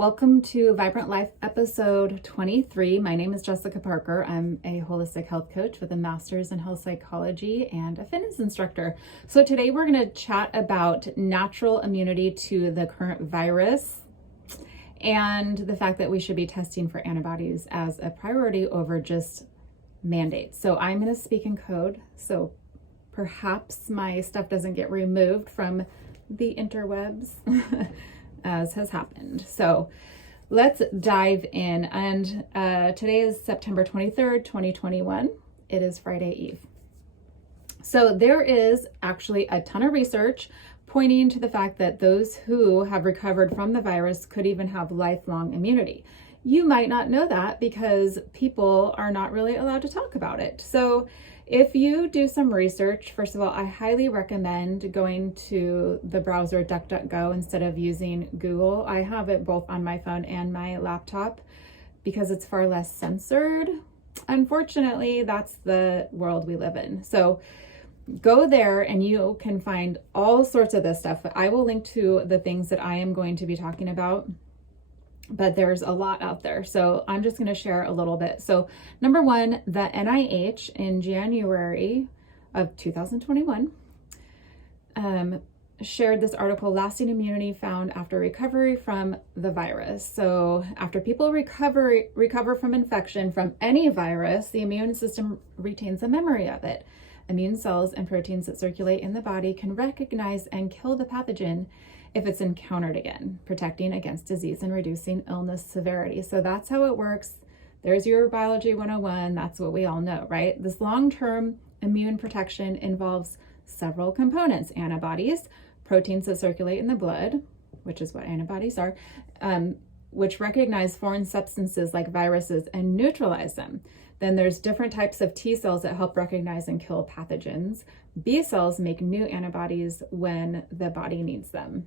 welcome to Vibrant Life episode 23. My name is Jessica Parker. I'm a holistic health coach with a master's in health psychology and a fitness instructor. So today we're going to chat about natural immunity to the current virus and the fact that we should be testing for antibodies as a priority over just mandates. So I'm going to speak in code, so perhaps my stuff doesn't get removed from the interwebs. As has happened. So let's dive in. And today is September 23rd, 2021. It is Friday Eve. So there is actually a ton of research pointing to the fact that those who have recovered from the virus could even have lifelong immunity. You might not know that because people are not really allowed to talk about it. So if you do some research, first of all, I highly recommend going to the browser DuckDuckGo instead of using Google. I have it both on my phone and my laptop because it's far less censored. Unfortunately, that's the world we live in. So go there and you can find all sorts of this stuff. I will link to the things that I am going to be talking about, but there's a lot out there. So I'm just going to share a little bit. So number one, the NIH in January of 2021 shared this article, Lasting Immunity Found After Recovery from the Virus. So after people recover from infection from any virus, the immune system retains a memory of it. Immune cells and proteins that circulate in the body can recognize and kill the pathogen if it's encountered again, protecting against disease and reducing illness severity. So that's how it works. There's your biology 101. That's what we all know, right? This long-term immune protection involves several components: antibodies, proteins that circulate in the blood, which is what antibodies are, which recognize foreign substances like viruses and neutralize them. Then there's different types of T cells that help recognize and kill pathogens. B cells make new antibodies when the body needs them.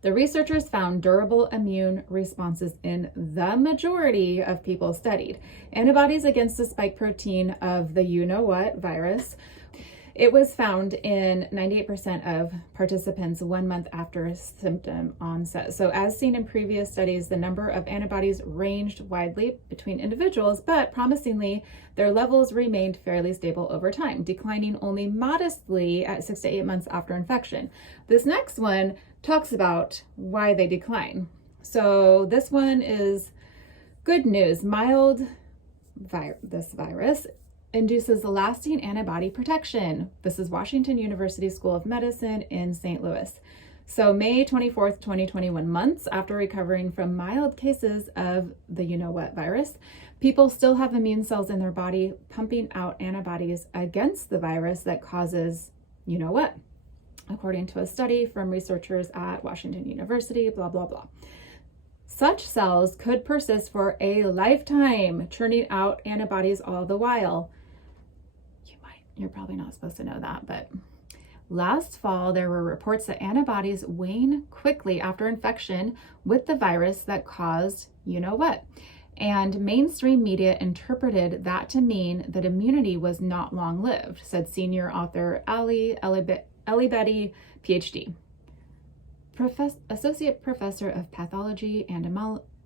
The researchers found durable immune responses in the majority of people studied. Antibodies against the spike protein of the you-know-what virus. It was found in 98% of participants 1 month after symptom onset. So as seen in previous studies, the number of antibodies ranged widely between individuals, but promisingly, their levels remained fairly stable over time, declining only modestly at 6 to 8 months after infection. This next one talks about why they decline. So this one is good news. This virus induces lasting antibody protection. This is Washington University School of Medicine in St. Louis. So May 24th, 2021, months after recovering from mild cases of the you-know-what virus, people still have immune cells in their body pumping out antibodies against the virus that causes you-know-what, according to a study from researchers at Washington University, blah, blah, blah. Such cells could persist for a lifetime, churning out antibodies all the while. You're probably not supposed to know that, but last fall, there were reports that antibodies wane quickly after infection with the virus that caused you-know-what. And mainstream media interpreted that to mean that immunity was not long-lived, said senior author Ali Betty, PhD, associate professor of pathology and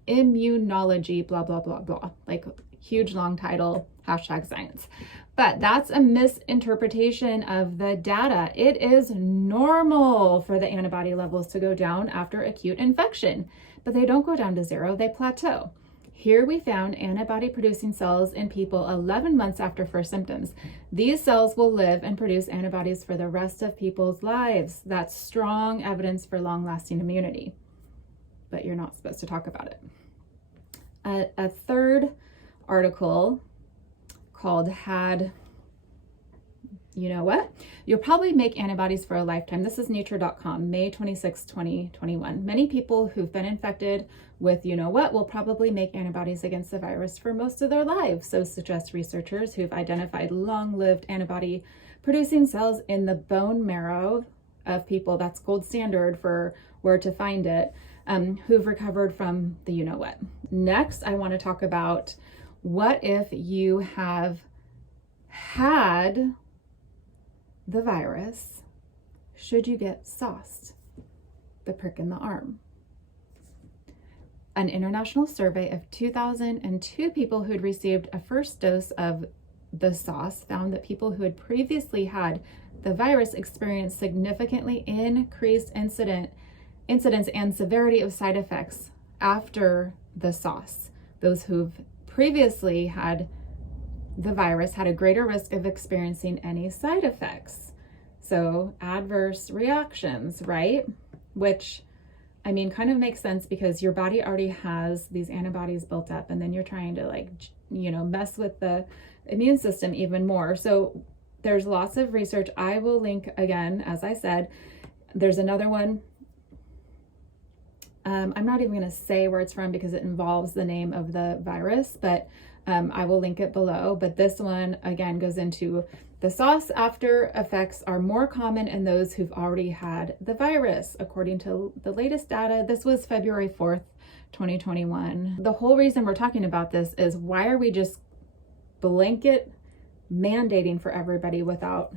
immunology, blah, blah, blah, blah, like huge long title, #science. But that's a misinterpretation of the data. It is normal for the antibody levels to go down after acute infection, but they don't go down to zero, they plateau. Here we found antibody producing cells in people 11 months after first symptoms. These cells will live and produce antibodies for the rest of people's lives. That's strong evidence for long-lasting immunity, but you're not supposed to talk about it. A third article called Had You Know What? You'll probably make antibodies for a lifetime. This is nature.com, May 26, 2021. Many people who've been infected with you-know-what will probably make antibodies against the virus for most of their lives, so suggest researchers who've identified long-lived antibody-producing cells in the bone marrow of people. That's gold standard for where to find it, who've recovered from the you-know-what. Next, I want to talk about what if you have had the virus, should you get sauced, the prick in the arm? an international survey of 2,002 people who'd received a first dose of the sauce found that people who had previously had the virus experienced significantly increased incidence and severity of side effects after the sauce. Those who've previously had the virus had a greater risk of experiencing any side effects. So adverse reactions, right? Which, I mean, kind of makes sense because your body already has these antibodies built up, and then you're trying to mess with the immune system even more. So there's lots of research. I will link again, as I said. There's another one. I'm not even going to say where it's from because it involves the name of the virus, but I will link it below. But this one, again, goes into the sauce after effects are more common in those who've already had the virus. According to the latest data, this was February 4th, 2021. The whole reason we're talking about this is why are we just blanket mandating for everybody without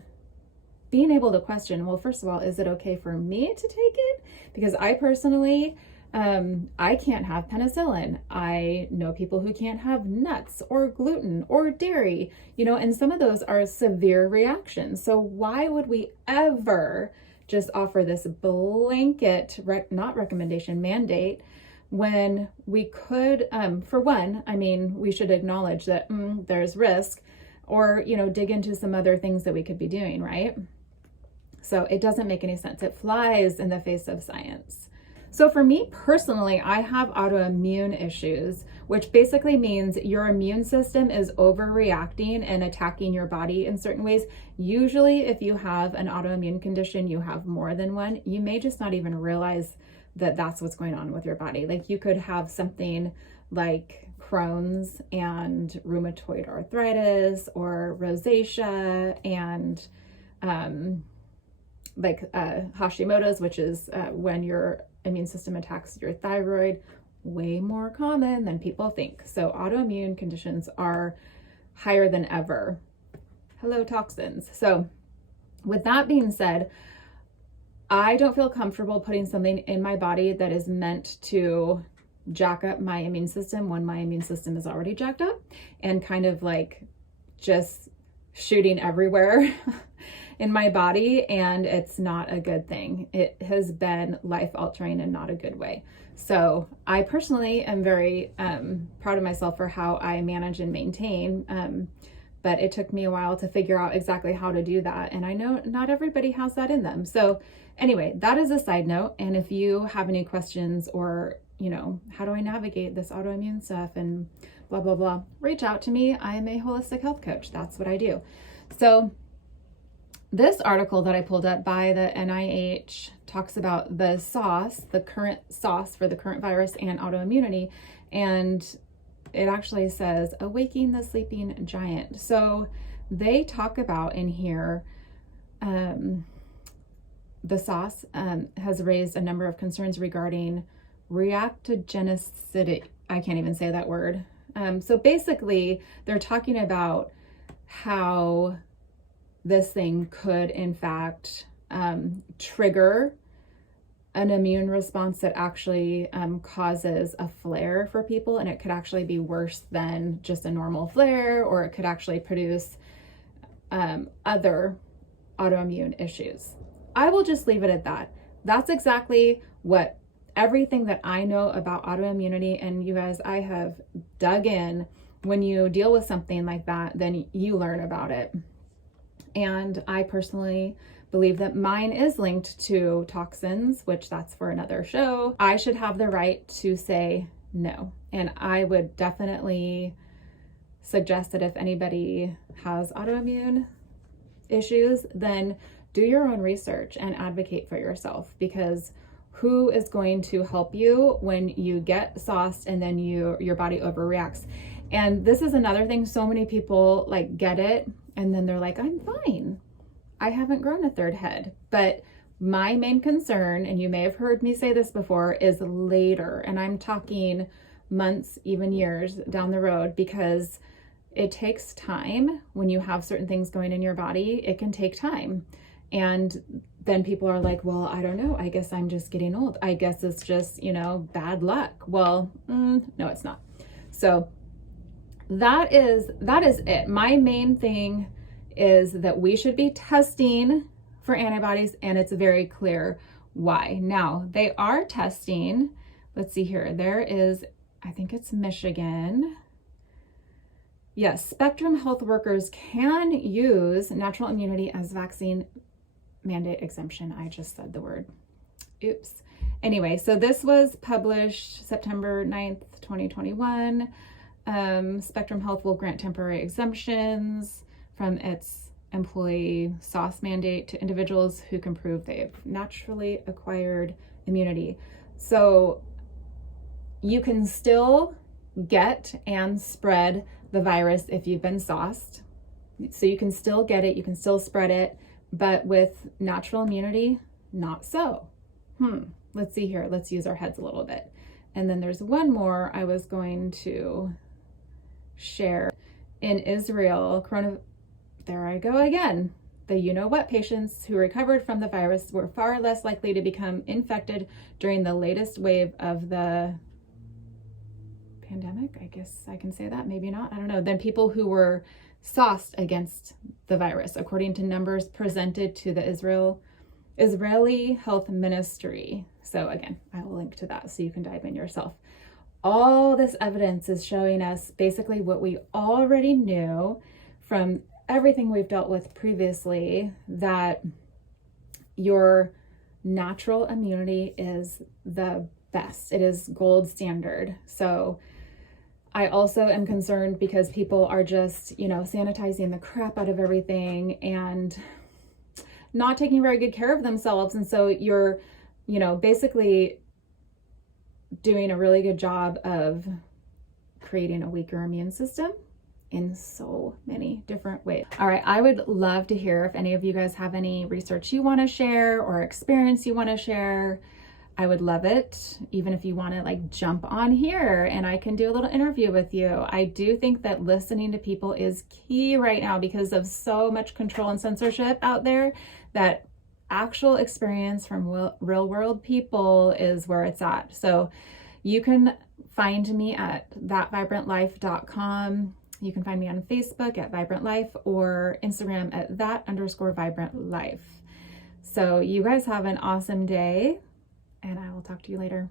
being able to question, well, first of all, is it okay for me to take it? Because I personally, I can't have penicillin. I know people who can't have nuts or gluten or dairy, and some of those are severe reactions. So why would we ever just offer this blanket, not recommendation, mandate, when we could, for one, I mean, we should acknowledge that there's risk, or, dig into some other things that we could be doing, right? So it doesn't make any sense. It flies in the face of science. So for me personally, I have autoimmune issues, which basically means your immune system is overreacting and attacking your body in certain ways. Usually, if you have an autoimmune condition, you have more than one. You may just not even realize that that's what's going on with your body. Like you could have something like Crohn's and rheumatoid arthritis, or rosacea and Hashimoto's, which is when your immune system attacks your thyroid, way more common than people think. So autoimmune conditions are higher than ever. Hello, toxins. So with that being said, I don't feel comfortable putting something in my body that is meant to jack up my immune system when my immune system is already jacked up and kind of just shooting everywhere in my body, and it's not a good thing. It has been life-altering and not a good way. So I personally am very proud of myself for how I manage and maintain, but it took me a while to figure out exactly how to do that, and I know not everybody has that in them. So anyway, that is a side note, and if you have any questions or, how do I navigate this autoimmune stuff and blah, blah, blah, reach out to me. I am a holistic health coach. That's what I do. So this article that I pulled up by the NIH talks about the current sauce for the current virus and autoimmunity. And it actually says, awaking the sleeping giant. So they talk about in here, the sauce has raised a number of concerns regarding reactogenicity. I can't even say that word. So basically, they're talking about how this thing could, in fact, trigger an immune response that actually causes a flare for people. And it could actually be worse than just a normal flare, or it could actually produce other autoimmune issues. I will just leave it at that. That's exactly what everything that I know about autoimmunity, and you guys, I have dug in. When you deal with something like that, then you learn about it. And I personally believe that mine is linked to toxins, which that's for another show. I should have the right to say no. And I would definitely suggest that if anybody has autoimmune issues, then do your own research and advocate for yourself, because who is going to help you when you get sauced and then your body overreacts? And this is another thing. So many people get it and then they're like, I'm fine. I haven't grown a third head. But my main concern, and you may have heard me say this before, is later. And I'm talking months, even years down the road, because it takes time when you have certain things going in your body. It can take time. And then people are like, well, I don't know. I guess I'm just getting old. I guess it's just, bad luck. Well, no, it's not. So that is it. My main thing is that we should be testing for antibodies, and it's very clear why. Now, they are testing, let's see here. There is, I think it's Michigan. Yes, Spectrum health workers can use natural immunity as vaccine mandate exemption. I just said the word. Oops. Anyway, so this was published September 9th, 2021. Spectrum Health will grant temporary exemptions from its employee SOS mandate to individuals who can prove they've naturally acquired immunity. So you can still get and spread the virus if you've been SOS'd. So you can still get it, you can still spread it, but with natural immunity, not so. Let's see here. Let's use our heads a little bit. And then there's one more I was going to share. In Israel, there I go again. The you-know-what patients who recovered from the virus were far less likely to become infected during the latest wave of the pandemic. I guess I can say that, maybe not. I don't know. Than people who were SOS'd against the virus, according to numbers presented to the Israeli Health Ministry. So again, I will link to that so you can dive in yourself. All this evidence is showing us basically what we already knew from everything we've dealt with previously, that your natural immunity is the best. It is gold standard. So I also am concerned because people are just, sanitizing the crap out of everything and not taking very good care of themselves. And so you're, basically doing a really good job of creating a weaker immune system in so many different ways. All right, I would love to hear if any of you guys have any research you want to share or experience you want to share. I would love it, even if you want to jump on here and I can do a little interview with you. I do think that listening to people is key right now because of so much control and censorship out there, that actual experience from real world people is where it's at. So you can find me at thatvibrantlife.com. You can find me on Facebook at vibrantlife or Instagram at that_vibrantlife. So you guys have an awesome day, and I will talk to you later.